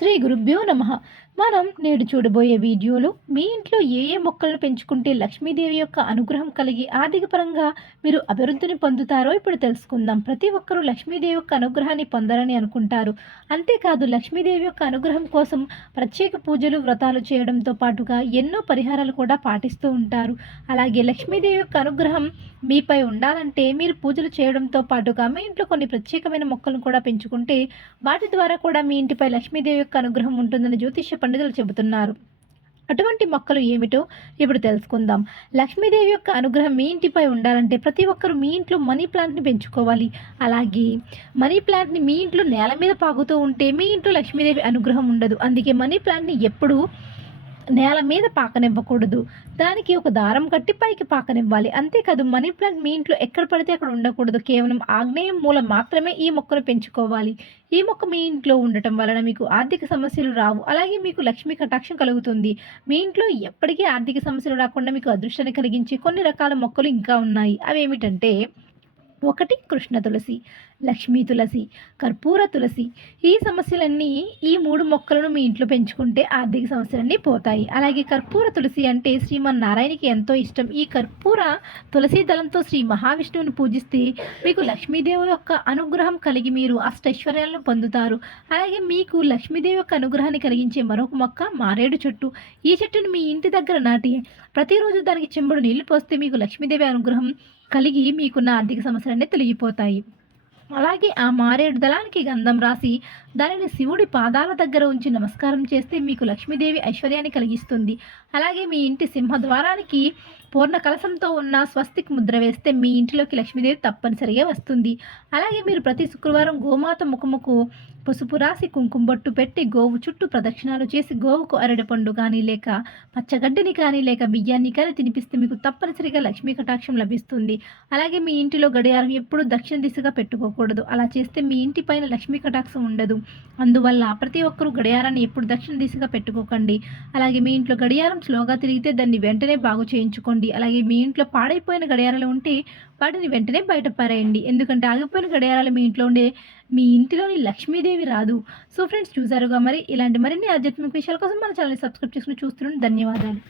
శ్రీ గురుభ్యో నమ. మనం నేడు చూడబోయే వీడియోలో మీ ఇంట్లో ఏ ఏ మొక్కలను పెంచుకుంటే లక్ష్మీదేవి యొక్క అనుగ్రహం కలిగి ఆర్థికపరంగా మీరు అభివృద్ధిని పొందుతారో ఇప్పుడు తెలుసుకుందాం. ప్రతి ఒక్కరూ లక్ష్మీదేవి యొక్క అనుగ్రహాన్ని పొందాలని అనుకుంటారు. అంతేకాదు లక్ష్మీదేవి యొక్క అనుగ్రహం కోసం ప్రత్యేక పూజలు వ్రతాలు చేయడంతో పాటుగా ఎన్నో పరిహారాలు కూడా పాటిస్తూ ఉంటారు. అలాగే లక్ష్మీదేవి యొక్క అనుగ్రహం మీపై ఉండాలంటే మీరు పూజలు చేయడంతో పాటుగా మీ ఇంట్లో కొన్ని ప్రత్యేకమైన మొక్కలను కూడా పెంచుకుంటే వాటి ద్వారా కూడా మీ ఇంటిపై లక్ష్మీదేవి యొక్క అనుగ్రహం ఉంటుందని జ్యోతిష్య పండితులు చెబుతున్నారు. అటువంటి మొక్కలు ఏమిటో ఇప్పుడు తెలుసుకుందాం. లక్ష్మీదేవి యొక్క అనుగ్రహం మీ ఇంటిపై ఉండాలంటే ప్రతి ఒక్కరు మీ ఇంట్లో మనీ ప్లాంట్ని పెంచుకోవాలి. అలాగే మనీ ప్లాంట్ని మీ ఇంట్లో నేల మీద పాకుతూ ఉంటే మీ ఇంట్లో లక్ష్మీదేవి అనుగ్రహం ఉండదు. అందుకే మనీ ప్లాంట్ని ఎప్పుడూ నేల మీద పాకనివ్వకూడదు. దానికి ఒక దారం కట్టి పైకి పాకనివ్వాలి. అంతేకాదు మనీ ప్లాంట్ మీ ఇంట్లో ఎక్కడ పడితే అక్కడ ఉండకూడదు. కేవలం ఆగ్నేయం మూలం మాత్రమే ఈ మొక్కను పెంచుకోవాలి. ఈ మొక్క మీ ఇంట్లో ఉండటం వలన మీకు ఆర్థిక సమస్యలు రావు. అలాగే మీకు లక్ష్మీ కటాక్షం కలుగుతుంది. మీ ఇంట్లో ఎప్పటికీ ఆర్థిక సమస్యలు రాకుండా మీకు అదృష్టాన్ని కలిగించే కొన్ని రకాల మొక్కలు ఇంకా ఉన్నాయి. అవి ఏమిటంటే ఒకటి కృష్ణ తులసి. లక్ష్మీ తులసి కర్పూర తులసి. ఈ సమస్యలన్నీ ఈ మూడు మొక్కలను మీ ఇంట్లో పెంచుకుంటే ఆర్థిక సమస్యలన్నీ పోతాయి. అలాగే కర్పూర తులసి అంటే శ్రీమన్నారాయణకి ఎంతో ఇష్టం. ఈ కర్పూర తులసి దళంతో శ్రీ మహావిష్ణువుని పూజిస్తే మీకు లక్ష్మీదేవి యొక్క అనుగ్రహం కలిగి మీరు అష్టైశ్వర్యాలను పొందుతారు. అలాగే మీకు లక్ష్మీదేవి యొక్క అనుగ్రహాన్ని కలిగించే మరొక మొక్క మారేడు చెట్టు. ఈ చెట్టును మీ ఇంటి దగ్గర నాటి. ప్రతిరోజు దానికి చెంబుడు నీళ్ళు పోస్తే మీకు లక్ష్మీదేవి అనుగ్రహం కలిగి మీకున్న ఆర్థిక సమస్యలన్నీ తొలగిపోతాయి. అలాగే ఆ మారేడు దళానికి గంధం రాసి దానిని శివుడి పాదాల దగ్గర ఉంచి నమస్కారం చేస్తే మీకు లక్ష్మీదేవి ఐశ్వర్యాన్ని కలిగిస్తుంది. అలాగే మీ ఇంటి సింహద్వారానికి పూర్ణ కలసంతో ఉన్న స్వస్తిక్ ముద్ర వేస్తే మీ ఇంటిలోకి లక్ష్మీదేవి తప్పనిసరిగా వస్తుంది. అలాగే మీరు ప్రతి శుక్రవారం గోమాత ముఖముకు పసుపు రాసి కుంకుమ బొట్టు పెట్టి గోవు చుట్టూ ప్రదక్షిణాలు చేసి గోవుకు అరటిపండు కానీ లేక పచ్చగడ్డిని కానీ లేక బియ్యాన్ని కానీ తినిపిస్తే మీకు తప్పనిసరిగా లక్ష్మీ కటాక్షం లభిస్తుంది. అలాగే మీ ఇంటిలో గడియారం ఎప్పుడూ దక్షిణ దిశగా పెట్టుకోకూడదు. అలా చేస్తే మీ ఇంటి పైన లక్ష్మీ కటాక్షం ఉండదు. అందువల్ల ప్రతి ఒక్కరూ గడియారాన్ని ఎప్పుడు దక్షిణ దిశగా పెట్టుకోకండి. అలాగే మీ ఇంట్లో గడియారం స్లోగా తిరిగితే దాన్ని వెంటనే బాగు చేయించుకోండి. అలాగే మీ ఇంట్లో పాడైపోయిన గడియారాలు ఉంటే వాటిని వెంటనే బయట పారేయండి ఎందుకంటే ఆగిపోయిన గడియారాలు మీ ఇంట్లో ఉండే మీ ఇంటిలోని లక్ష్మీదేవి రాదు. సో ఫ్రెండ్స్ చూసారుగా మరి ఇలాంటి మరిన్ని ఆధ్యాత్మిక విషయాల కోసం మన ఛానల్ని సబ్స్క్రైబ్ చేసుకుని చూస్తున్నాను ధన్యవాదాలు.